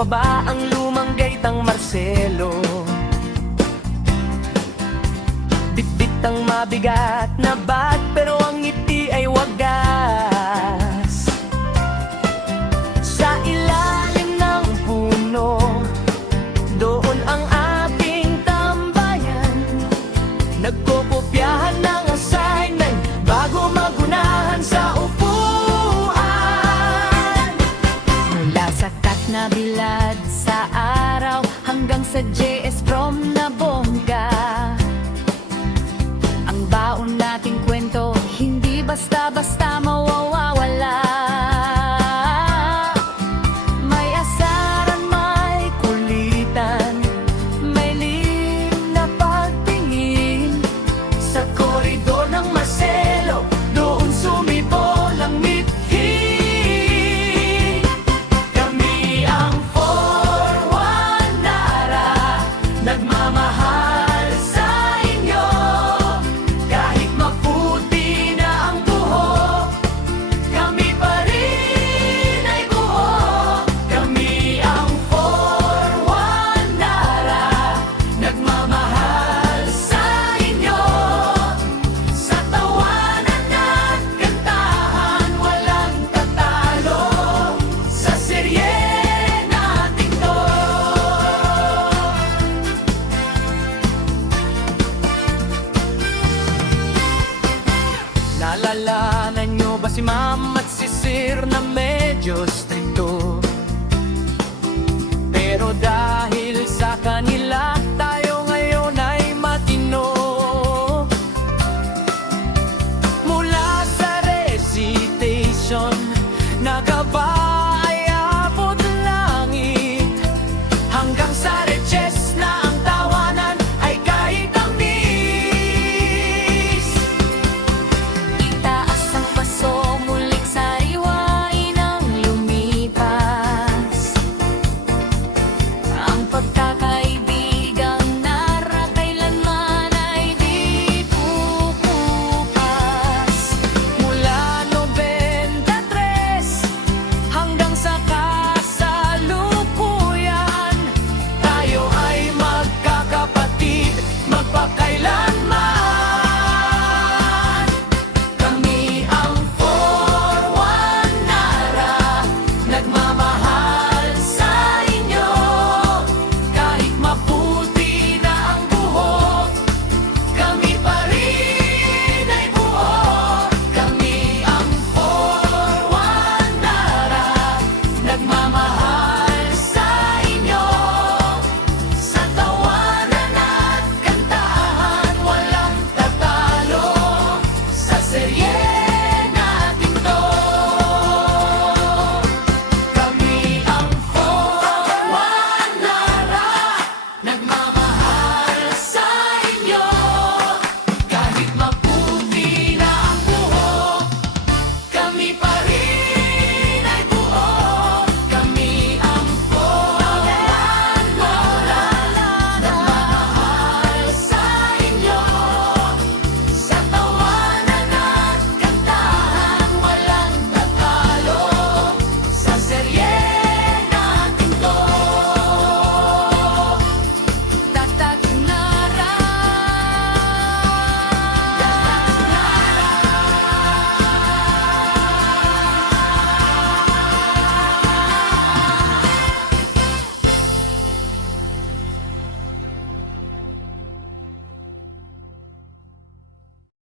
pa ba ang lumang gaitang Marcelo? Bitbit ang mabigat na bag, pero ang ngiti ay wagas. Sa ilalim ng puno, doon ang ating tambayan. Nagkokopyahan ng assignment bago magunahan sa upuan. Mula sa kat na bilad sa araw hanggang sa JS prom na bongga, ang baon nating kwento hindi basta-basta mawawala. May asaran, may kulitan, may lim na pagtingin. Sa koridor ng Marcelo, doon sumibol ang mithi. Kami ang 4-1 Nara, nagmamahal sa inyo. Kahit maputi na ang buhok, kami pa rin ay buo. Kami ang 4-1 Nara, nagmamahal sa inyo. Sa tawanan at kantahan, walang tatalo sa serye natin to. Naalalanan nyo ba si Ma'am at si Sir na medyo stricto? Pero dahil